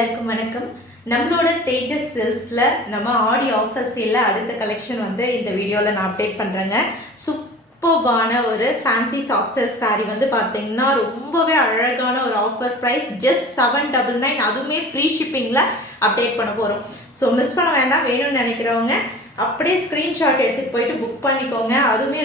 வணக்கம். நம்மளோட தேஜஸ் சில்க்ஸ்ல நம்ம ஆடி ஆஃபர் சேல்ல அடுத்த கலெக்ஷன் வந்து இந்த வீடியோவில் நான் அப்டேட் பண்ணுறேங்க. சூப்பர்பான ஒரு ஃபேன்சி சாஃப்ட் சில்க் சாரீ வந்து பார்த்தீங்கன்னா ரொம்பவே அழகான ஒரு ஆஃபர் ப்ரைஸ் ஜஸ்ட் 799, அதுவுமே ஃப்ரீ ஷிப்பிங்கில் அப்டேட் பண்ண போகிறோம். ஸோ மிஸ் பண்ண வேண்டாம், வேணும்னு நினைக்கிறவங்க அப்படியே ஸ்க்ரீன்ஷாட் எடுத்துகிட்டு போயிட்டு புக் பண்ணிக்கோங்க. அதுவுமே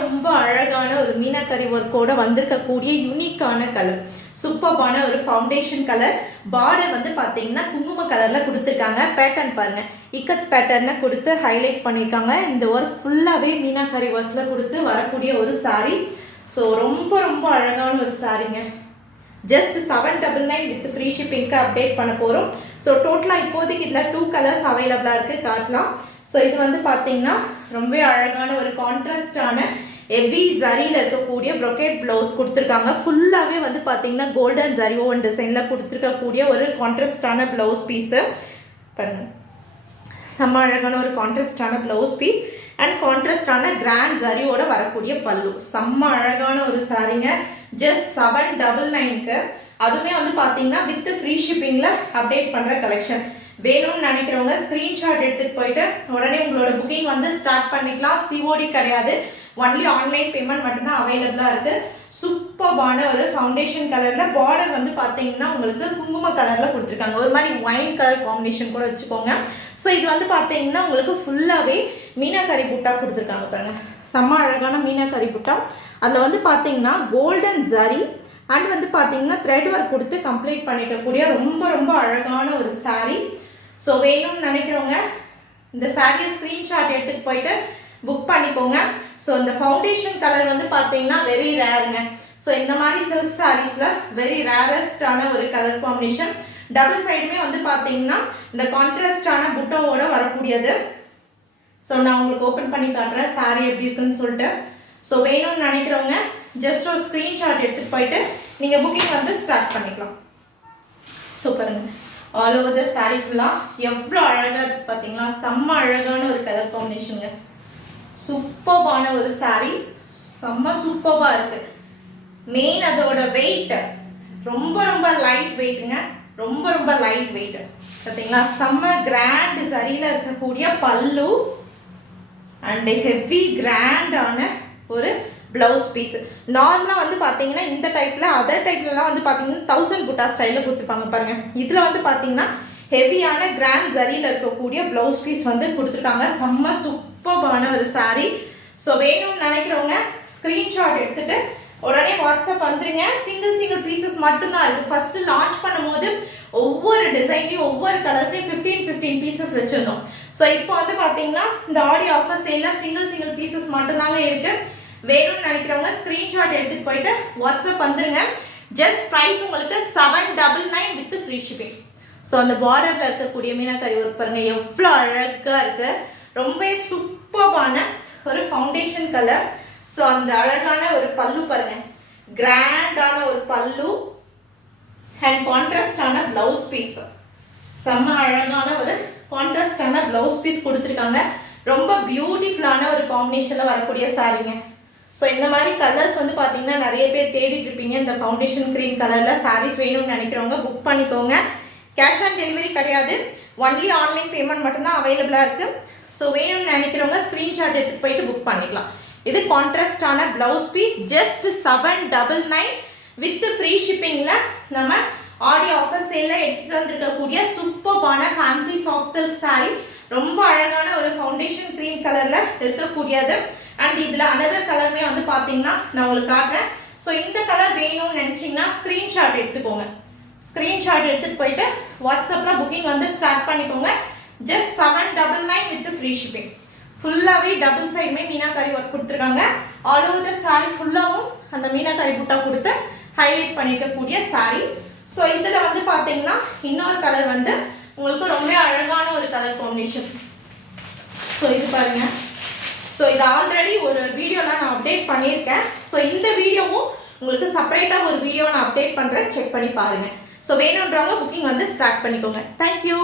ரொம்ப அழகான ஒரு மீனாக்கரி ஒர்க்கோட வந்திருக்கக்கூடிய யூனிக்கான கலர், சூப்பர்பான ஒரு ஃபவுண்டேஷன் கலர். பார்டர் வந்து பார்த்தீங்கன்னா குங்கும கலரில் கொடுத்துருக்காங்க. பேட்டர்ன் பாருங்கள், இக்கத் பேட்டர்னை கொடுத்து ஹைலைட் பண்ணியிருக்காங்க. இந்த ஒர்க் ஃபுல்லாகவே மீனாக்கரி ஒர்க்கில் கொடுத்து வரக்கூடிய ஒரு சாரீ. ஸோ ரொம்ப அழகான ஒரு சாரீங்க. ஜஸ்ட் 799 வித் ஃப்ரீ ஷிப்பிங்க்கு அப்டேட் பண்ண போகிறோம். ஸோ டோட்டலாக இப்போதைக்கு இதில் 2 கலர்ஸ் அவைலபிளாக இருக்குது, காட்டலாம். ஸோ இது வந்து பார்த்தீங்கன்னா ரொம்ப அழகான ஒரு கான்ட்ராஸ்டான ஹெவி ஜரியில் இருக்கக்கூடிய ப்ரொக்கேட் ப்ளவுஸ் கொடுத்துருக்காங்க. ஃபுல்லாகவே வந்து பார்த்தீங்கன்னா கோல்டன் ஜரி ஓவன் டிசைனில் கொடுத்துருக்கக்கூடிய ஒரு கான்ட்ராஸ்டான ப்ளவுஸ் பீஸு பாருங்கள். செம்ம அழகான ஒரு கான்ட்ராஸ்டான ப்ளவுஸ் பீஸ் அண்ட் கான்ட்ராஸ்டான கிராண்ட் ஜரியோட வரக்கூடிய பல்லு. செம்ம அழகான ஒரு சாரீங்க. ஜஸ்ட் 799க்கு அதுவுமே வந்து பார்த்தீங்கன்னா வித் ஃப்ரீ ஷிப்பிங்கில் அப்டேட் பண்ணுற கலெக்ஷன். வேணும்னு நினைக்கிறவங்க ஸ்க்ரீன்ஷாட் எடுத்துகிட்டு போயிட்டு உடனே உங்களோட புக்கிங் வந்து ஸ்டார்ட் பண்ணிக்கலாம். சிஓடி கிடையாது, ஒன்லி ஆன்லைன் பேமெண்ட் மட்டும்தான் அவைலபிளாக இருக்குது. சூப்பர்பான ஒரு ஃபவுண்டேஷன் கலரில் பார்டர் வந்து பார்த்தீங்கன்னா உங்களுக்கு குங்கும கலரில் கொடுத்துருக்காங்க. ஒரு மாதிரி ஒயின் கலர் காம்பினேஷன் கூட வச்சுக்கோங்க. ஸோ இது வந்து பார்த்தீங்கன்னா உங்களுக்கு ஃபுல்லாகவே மீனாக்கரி புட்டா கொடுத்துருக்காங்க பாருங்க. செம்ம அழகான மீனாக்கரி புட்டா. அதில் வந்து பார்த்தீங்கன்னா கோல்டன் ஜரி அண்ட் வந்து பார்த்தீங்கன்னா த்ரெட் ஒர்க் கொடுத்து கம்ப்ளீட் பண்ணிக்கக்கூடிய ரொம்ப அழகான ஒரு சாரீ. ஸோ வேணும்னு நினைக்கிறவங்க இந்த சாரியை ஸ்க்ரீன்ஷாட் எடுத்துகிட்டு போயிட்டு புக் பண்ணிக்கோங்க. ஸோ இந்த ஃபவுண்டேஷன் கலர் வந்து பார்த்தீங்கன்னா வெரி ரேருங்க. ஸோ இந்த மாதிரி சில்க் சாரீஸில் வெரி ரேரஸ்டான ஒரு கலர் காம்பினேஷன். டபுள் சைடுமே வந்து பார்த்தீங்கன்னா இந்த கான்ட்ராஸ்டான புட்டோவோட வரக்கூடியது. ஸோ நான் உங்களுக்கு ஓப்பன் பண்ணி காட்டுறேன் சாரீ எப்படி இருக்குன்னு சொல்லிட்டு. ஸோ வேணும்னு நினைக்கிறவங்க ஜஸ்ட் ஒரு ஸ்க்ரீன்ஷாட் எடுத்துகிட்டு போயிட்டு நீங்கள் புக்கிங் வந்து ஸ்டார்ட் பண்ணிக்கலாம். சூப்பருங்க. ஆல் ஓவர் த சாரீ ஃபுல்லாக எவ்வளோ அழகாக இருக்குது பார்த்தீங்களா? செம்ம அழகான ஒரு கலர் காம்பினேஷனுங்க. சூப்பர்பான ஒரு சாரீ, செம்ம சூப்பர்பாக இருக்குது. மெயின் அதோட வெயிட் ரொம்ப லைட் வெயிட்டுங்க. ரொம்ப லைட் வெயிட் பார்த்தீங்களா? செம்ம கிராண்ட் சரியில் இருக்கக்கூடிய பல்லு அண்ட் ஹெவி கிராண்டான ஒரு ப்ளவுஸ் பீஸ். நார்மலாக வந்து பார்த்தீங்கன்னா இந்த டைப்பில் அதர் டைப்லலாம் வந்து பார்த்தீங்கன்னா 1000 புட்டா ஸ்டைலில் கொடுத்துருப்பாங்க பாருங்கள். இதில் வந்து பார்த்தீங்கன்னா ஹெவியான கிராண்ட் ஜரியில் இருக்கக்கூடிய ப்ளவுஸ் பீஸ் வந்து கொடுத்துருக்காங்க. செம்ம சூப்பர்பான ஒரு சாரீ. ஸோ வேணும்னு நினைக்கிறவங்க ஸ்க்ரீன்ஷாட் எடுத்துகிட்டு உடனே வாட்ஸ்அப் வந்துருங்க. சிங்கிள் பீசஸ் மட்டும்தான் இருக்குது. ஃபஸ்ட்டு லான்ச் பண்ணும்போது ஒவ்வொரு டிசைன்லையும் ஒவ்வொரு கலர்ஸ்லையும் 15 பீசஸ் வச்சுருந்தோம். ஸோ இப்போ வந்து பார்த்தீங்கன்னா இந்த ஆடி ஆஃபர் சேலில் சிங்கிள் பீசஸ் மட்டும்தாங்க இருக்குது. வேணும்னு நினைக்கிறவங்க ஸ்க்ரீன்ஷாட் எடுத்துகிட்டு போயிட்டு வாட்ஸ்அப் வந்துருங்க. ஜஸ்ட் ப்ரைஸ் உங்களுக்கு 799 வித் ஃப்ரீ ஷிப்பிங். ஸோ அந்த பார்டரில் இருக்கக்கூடிய மீனாக்கரி ஒர்க் பாருங்கள் எவ்வளோ அழகாக இருக்குது. ரொம்ப சூப்பர்பான ஒரு ஃபவுண்டேஷன் கலர். ஸோ அந்த அழகான ஒரு பல்லு பாருங்கள், கிராண்டான ஒரு பல்லு அண்ட் கான்ட்ராஸ்டான ப்ளவுஸ் பீஸ். செம்ம அழகான ஒரு கான்ட்ராஸ்டான ப்ளவுஸ் பீஸ் கொடுத்துருக்காங்க. ரொம்ப பியூட்டிஃபுல்லான ஒரு காம்பினேஷனில் வரக்கூடிய சாரீங்க. ஸோ இந்த மாதிரி கலர்ஸ் வந்து பார்த்தீங்கன்னா நிறைய பேர் தேடிட்டு இருப்பீங்க. இந்த ஃபவுண்டேஷன் க்ரீம் கலரில் சாரீஸ் வேணும்னு நினைக்கிறவங்க புக் பண்ணிக்கோங்க. கேஷ் ஆன் டெலிவரி கிடையாது, ஒன்லி ஆன்லைன் பேமெண்ட் மட்டும்தான் அவைலபிளாக இருக்குது. ஸோ வேணும்னு நினைக்கிறவங்க ஸ்க்ரீன்ஷாட் எடுத்துகிட்டு போயிட்டு புக் பண்ணிக்கலாம். இது கான்ட்ராஸ்டான blouse piece. Just 799 with free ஷிப்பிங்கில் நம்ம ஆடி ஆஃபர் சேலில் எடுத்துகிட்டு வந்துருக்கக்கூடிய சூப்பர்பான ஃபேன்சி சாஃப்ட் சில்க் சாரீ. ரொம்ப அழகான ஒரு ஃபவுண்டேஷன் க்ரீம் கலரில் இருக்கக்கூடியது. அண்ட் இதில் அனதர் கலருமே வந்து பார்த்தீங்கன்னா நான் உங்களுக்கு காட்டுறேன். ஸோ இந்த கலர் வேணும்னு நினச்சிங்கன்னா ஸ்க்ரீன்ஷாட் எடுத்துக்கோங்க. ஸ்க்ரீன்ஷாட் எடுத்துகிட்டு போயிட்டு வாட்ஸ்அப்பில் புக்கிங் வந்து ஸ்டார்ட் பண்ணிக்கோங்க. Just 799 with free shipping. ஃபுல்லாகவே டபுள் சைடுமே மீனாக்கரி ஒர்க் கொடுத்துருக்காங்க. ஆல் ஓவர் த சாரீ ஃபுல்லாகவும் அந்த மீனாக்கரி புட்டா கொடுத்து ஹைலைட் பண்ணிக்கக்கூடிய சாரீ. ஸோ இதில் வந்து பார்த்தீங்கன்னா இன்னொரு கலர் வந்து உங்களுக்கு ரொம்ப அழகான ஒரு கலர் காம்பினேஷன். ஸோ இது பாருங்கள். ஸோ இது ஆல்ரெடி ஒரு வீடியோலாம் நான் அப்டேட் பண்ணியிருக்கேன். ஸோ இந்த வீடியோவும் உங்களுக்கு செப்பரேட்டாக ஒரு வீடியோவை நான் அப்டேட் பண்ணுறேன், செக் பண்ணி பாருங்கள். ஸோ வேணுன்றவங்க புக்கிங் வந்து ஸ்டார்ட் பண்ணிக்கோங்க. தேங்க்யூ.